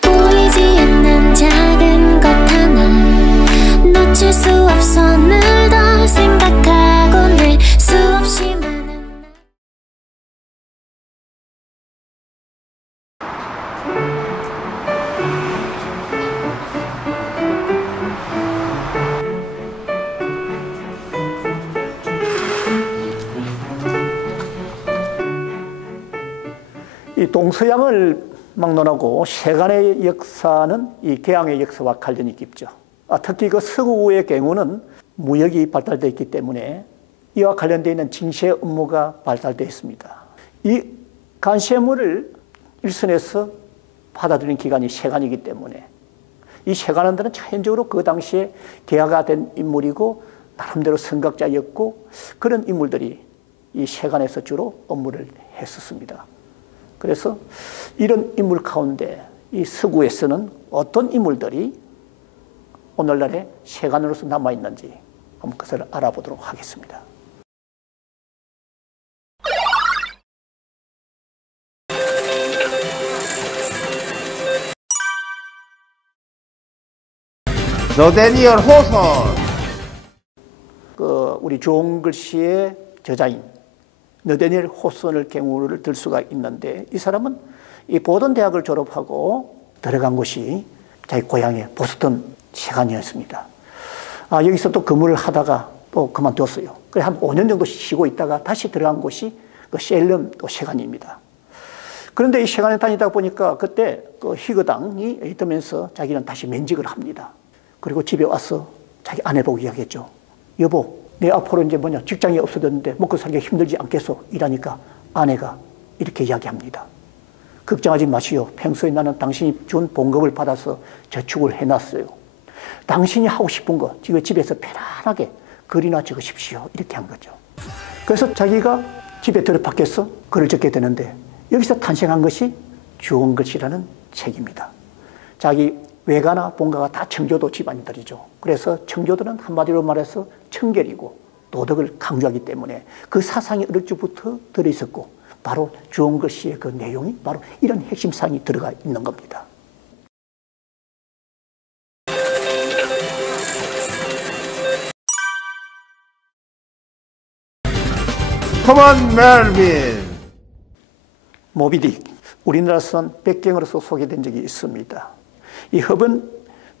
보이지 않는 작은 것 하나 놓칠 수 없어 늘 더 생각하곤 해 수없이 많은 이 동서양을 막론하고 세간의 역사는 이 개항의 역사와 관련이 깊죠. 특히 그 서구의 경우는 무역이 발달되어 있기 때문에 이와 관련되어 있는 징세 업무가 발달되어 있습니다. 이 간세물을 일선에서 받아들이는 기관이 세간이기 때문에 이 세간원들은 자연적으로 그 당시에 개화가 된 인물이고 나름대로 선각자였고 그런 인물들이 이 세간에서 주로 업무를 했었습니다. 그래서 이런 인물 가운데 이 서구에서는 어떤 인물들이 오늘날의 세간으로서 남아있는지 한번 그것을 알아보도록 하겠습니다. 너데니얼 호선. 우리 좋은 글씨의 저자인 너데니얼 호선을 경우를 들 수가 있는데 이 사람은 이 보던 대학을 졸업하고 들어간 곳이 자기 고향의 보스턴 세간이었습니다. 여기서 또 근무를 하다가 또 그만뒀어요. 그래 한 5년 정도 쉬고 있다가 다시 들어간 곳이 그 셀럼 또 세간입니다. 그런데 이 세간에 다니다 보니까 그때 그 희거당이 있으면서 자기는 다시 면직을 합니다. 그리고 집에 와서 자기 아내 보고 이야기했죠. 여보, 내 앞으로 이제 직장이 없어졌는데 먹고 살기가 힘들지 않겠소? 이라니까 아내가 이렇게 이야기합니다. 걱정하지 마시오. 평소에 나는 당신이 준 봉급을 받아서 저축을 해놨어요. 당신이 하고 싶은 거 지금 집에서 편안하게 글이나 적으십시오. 이렇게 한 거죠. 그래서 자기가 집에 들어 밖에서 글을 적게 되는데 여기서 탄생한 것이 좋은 글씨라는 책입니다. 자기 외가나 본가가 다 청교도 집안들이죠. 그래서 청교도는 한마디로 말해서 청결이고 도덕을 강조하기 때문에 그 사상이 어릴 적부터 들어있었고 바로 좋은 글씨의 그 내용이 바로 이런 핵심 사항이 들어가 있는 겁니다. 커먼 멜빈. 모비딕, 우리나라에서는 백경으로서 소개된 적이 있습니다. 이 허번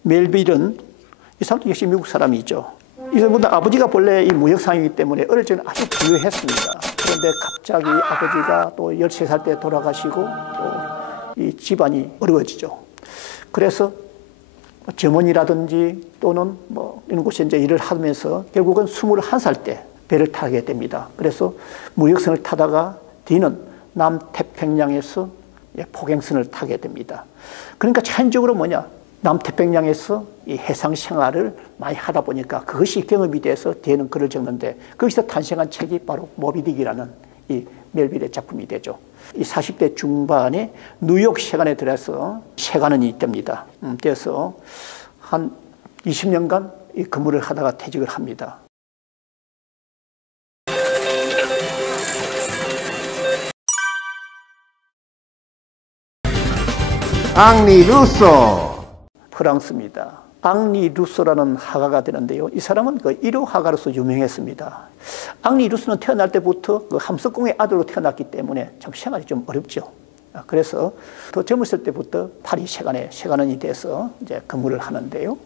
멜빈은 이 사람도 역시 미국 사람이죠. 이 사람은 아버지가 본래 이 무역상이기 때문에 어릴 적은 아주 부유했습니다. 그런데 갑자기 아버지가 또 13살 때 돌아가시고 또 이 집안이 어려워지죠. 그래서 점원이라든지 또는 이런 곳에 이제 일을 하면서 결국은 21살 때 배를 타게 됩니다. 그래서 무역선을 타다가 뒤는 남태평양에서 포갱선을 타게 됩니다. 그러니까 자연적으로 남태평양에서 이 해상 생활을 많이 하다 보니까 그것이 경험이 돼서 뒤에는 글을 적는데 거기서 탄생한 책이 바로 모비딕이라는 이 멜빌의 작품이 되죠. 이 40대 중반에 뉴욕 세관에 들어서 세관원이 됩니다. 그래서 한 20년간 이 근무를 하다가 퇴직을 합니다. 앙리 루소. 프랑스입니다. 앙리 루소라는 화가가 되는데요. 이 사람은 그 1호 화가로서 유명했습니다. 앙리 루소는 태어날 때부터 그 함석공의 아들로 태어났기 때문에 참 생활이 좀 어렵죠. 그래서 더 젊었을 때부터 파리 세관원이 돼서 이제 근무를 하는데요.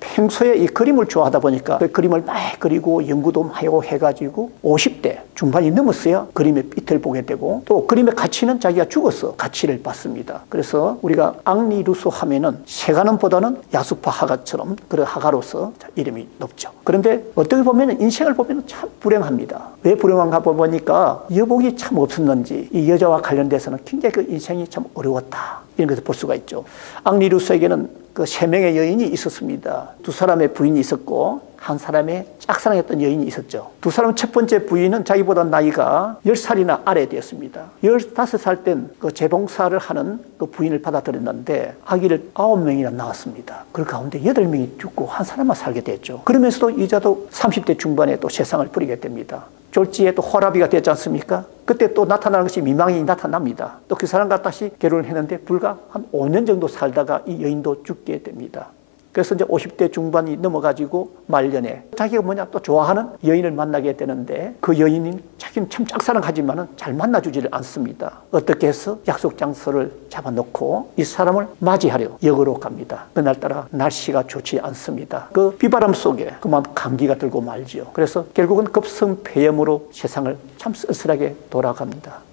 평소에 이 그림을 좋아하다 보니까 그 그림을 많이 그리고 연구도 많이 하고 해가지고 50대 중반이 넘었어야 그림의 빛을 보게 되고 또 그림의 가치는 자기가 죽어서 가치를 받습니다. 그래서 우리가 앙리 루소 하면은 세관원보다는 야수파 화가처럼 그런 화가로서 이름이 높죠. 그런데 어떻게 보면 인생을 보면 참 불행합니다. 왜 불행한가 보니까 여복이 참 없었는지 이 여자와 관련돼서는 굉장히 그 인생이 참 어려웠다. 이런 것을 볼 수가 있죠. 앙리 루소에게는 그 3명의 여인이 있었습니다. 2사람의 부인이 있었고 1사람의 짝사랑했던 여인이 있었죠. 2사람 첫 번째 부인은 자기보다 나이가 10살이나 아래 되었습니다. 15살 땐 그 재봉사를 하는 그 부인을 받아들였는데 아기를 9명이나 낳았습니다. 그 가운데 8명이 죽고 1사람만 살게 됐죠. 그러면서도 이자도 30대 중반에 또 세상을 버리게 됩니다. 졸지에 또 호라비가 됐지 않습니까? 그때 또 나타나는 것이 미망이 나타납니다. 또 그 사람과 다시 결혼을 했는데 불과 한 5년 정도 살다가 이 여인도 죽게 됩니다. 그래서 이제 50대 중반이 넘어가지고 말년에 자기가 뭐냐 또 좋아하는 여인을 만나게 되는데 그 여인이 자기는 참 짝사랑하지만은 잘 만나주지를 않습니다. 어떻게 해서 약속 장소를 잡아놓고 이 사람을 맞이하려 역으로 갑니다. 그날따라 날씨가 좋지 않습니다. 그 비바람 속에 그만 감기가 들고 말지요. 그래서 결국은 급성폐염으로 세상을 참 쓸쓸하게 돌아갑니다.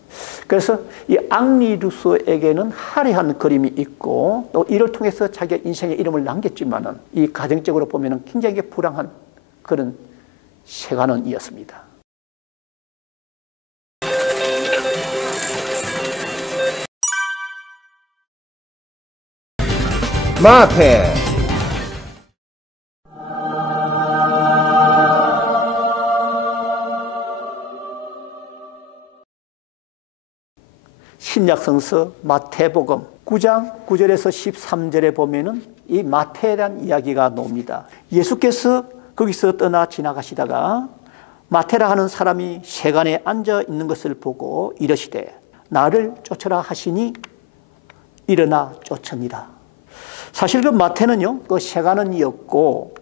그래서 이 앙리 루소에게는 화려한 그림이 있고 또 이를 통해서 자기의 인생의 이름을 남겼지만은 이 가정적으로 보면은 굉장히 불황한 그런 세간원이었습니다. 마태 신약성서 마태복음 9장 9절에서 13절에 보면은 이 마태에 대한 이야기가 나옵니다. 예수께서 거기서 떠나 지나가시다가 마태라 하는 사람이 세간에 앉아 있는 것을 보고 이르시되 나를 쫓으라 하시니 일어나 쫓으니라. 사실 그 마태는요 그 세간원이었고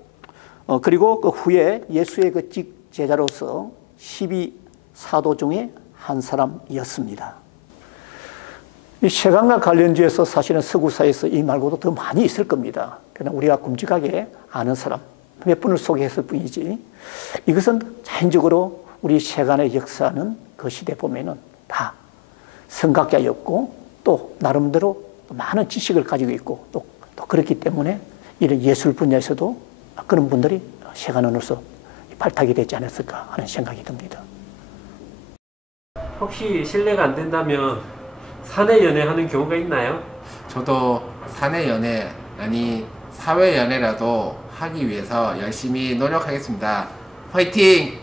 그리고 그 후에 예수의 그 직제자로서 12사도 중에 한 사람이었습니다. 이 세간과 관련지에서 사실은 서구사에서 이 말고도 더 많이 있을 겁니다. 그러나 우리가 굵직하게 아는 사람 몇 분을 소개했을 뿐이지 이것은 자연적으로 우리 세간의 역사는 그 시대 보면은 다 성각자였고 또 나름대로 많은 지식을 가지고 있고 또 그렇기 때문에 이런 예술 분야에서도 그런 분들이 세간원으로서 발탁이 되지 않았을까 하는 생각이 듭니다. 혹시 실례가 안 된다면 사내 연애하는 경우가 있나요? 저도 사내 연애, 아니 사회 연애라도 하기 위해서 열심히 노력하겠습니다. 화이팅!